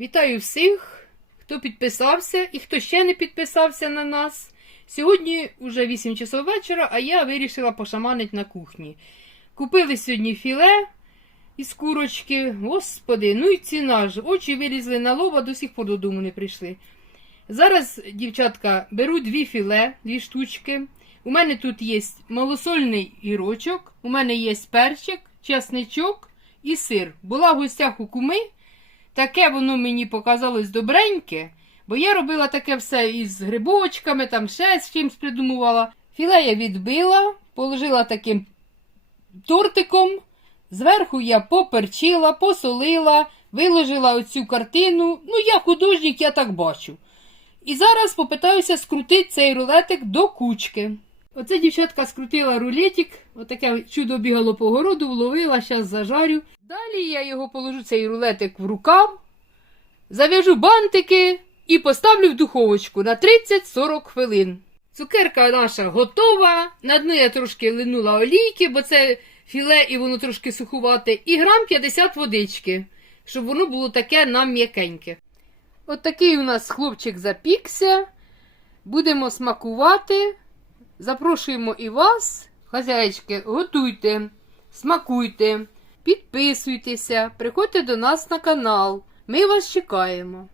Вітаю всіх, хто підписався і хто ще не підписався на нас. Сьогодні вже 8 часов вечора, а я вирішила пошаманити на кухні. Купили сьогодні філе із курочки. Господи, ну і ціна ж. Очі вилізли на лоба, до сих пор додому не прийшли. Зараз, дівчатка, беру дві філе, дві штучки. У мене тут є малосольний гірочок, у мене є перчик, чесничок і сир. Була в гостях у куми. Таке воно мені показалось добреньке, бо я робила таке все із грибочками, там ще з чимось придумувала. Філе я відбила, положила таким тортиком. Зверху я поперчила, посолила, виложила оцю картину. Ну, я художник, я так бачу. І зараз попитаюся скрутити цей рулетик до кучки. Оце дівчатка скрутила рулетик, отаке чудо бігало по городу, вловила, зараз зажарю. Далі я його положу цей рулетик в рукав, зав'яжу бантики і поставлю в духовочку на 30-40 хвилин. Цукерка наша готова. На дно я трошки линула олійки, бо це філе і воно трошки сухувате, і грам 50 водички, щоб воно було таке нам м'якеньке. От такий у нас хлопчик запікся. Будемо смакувати. Запрошуємо і вас, хазяєчки, готуйте, смакуйте, підписуйтеся, приходьте до нас на канал. Ми вас чекаємо.